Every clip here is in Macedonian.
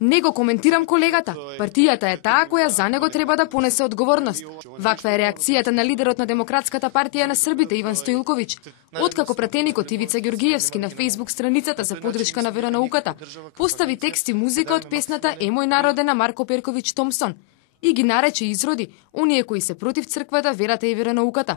Не го коментирам колегата. Партијата е таа која за него треба да понесе одговорност. Ваква е реакцијата на лидерот на Демократската партија на Србите Иван Стоилковиќ. Откако пратеникот Ивица Ѓоргиевски на Facebook страницата за подршка на веронауката постави текст и музика од песната Е мој народе на Марко Перковиќ Томсон и ги нарече изроди оние кои се против црквата, верата и веронауката.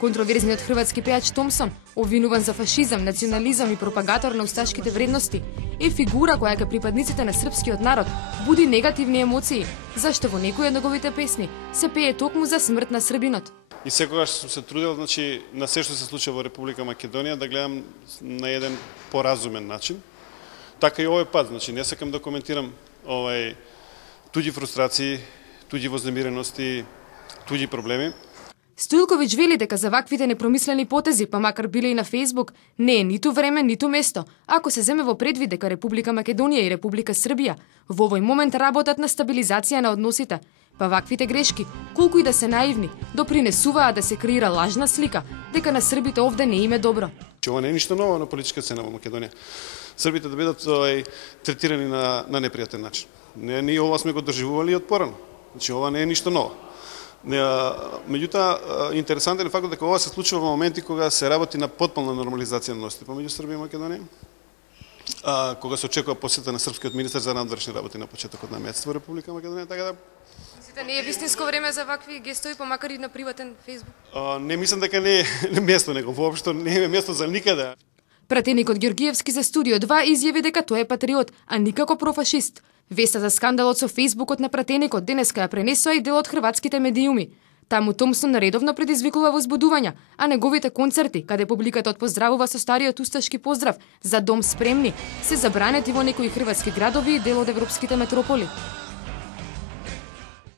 Контроверзниот хрватски пејач Томсон, обвинуван за фашизам, национализам и пропагатор на усташките вредности, е фигура која кај припадниците на српскиот народ буди негативни емоции, зашто во некои од неговите песни се пее токму за смрт на србинот. И секогаш сум се трудел, на се што се случува во Република Македонија да гледам на еден поразумен начин. Така и овој пат, не сакам да коментирам туѓи фрустрации, туѓи вознемирености, туѓи проблеми. Стоилковиќ вели дека за ваквите непромислени потези, па макар биле и на Facebook, не е ниту време, ниту место, ако се земе во предвид дека Република Македонија и Република Србија во овој момент работат на стабилизација на односите, па ваквите грешки, колку и да се наивни, допринесуваат да се креира лажна слика дека на србите овде не им е добро. Ова не е ништо ново на политичка сцена во Македонија. Србите да бидат третирани на непријатен начин. Ние ова сме го доживували од порано. Ова не е ништо ново. Меѓутоа, интересантен е фактот дека ова се случува во моменти кога се работи на потполна нормализација на односите помеѓу Србија и Македонија, кога се очекува посета на српскиот министер за надворешни работи на почетокот на месец во Република Македонија, така да мислите не е вистинско време за вакви гестови, па макар и на приватен Facebook? Не мислам дека не е место него, воопшто не е место за никаде. Пратеникот Ѓоргиевски за Студио 2 изјави дека тој е патриот, а никако профашист. Веста за скандалот со Фејсбукот на пратеникот денеска ја пренесоа и дел од хрватските медиуми. Таму Томсон редовно предизвикува возбудувања, а неговите концерти, каде публиката поздравува со стариот усташки поздрав за дом спремни, се забранети во некои хрватски градови и дел од европските метрополи.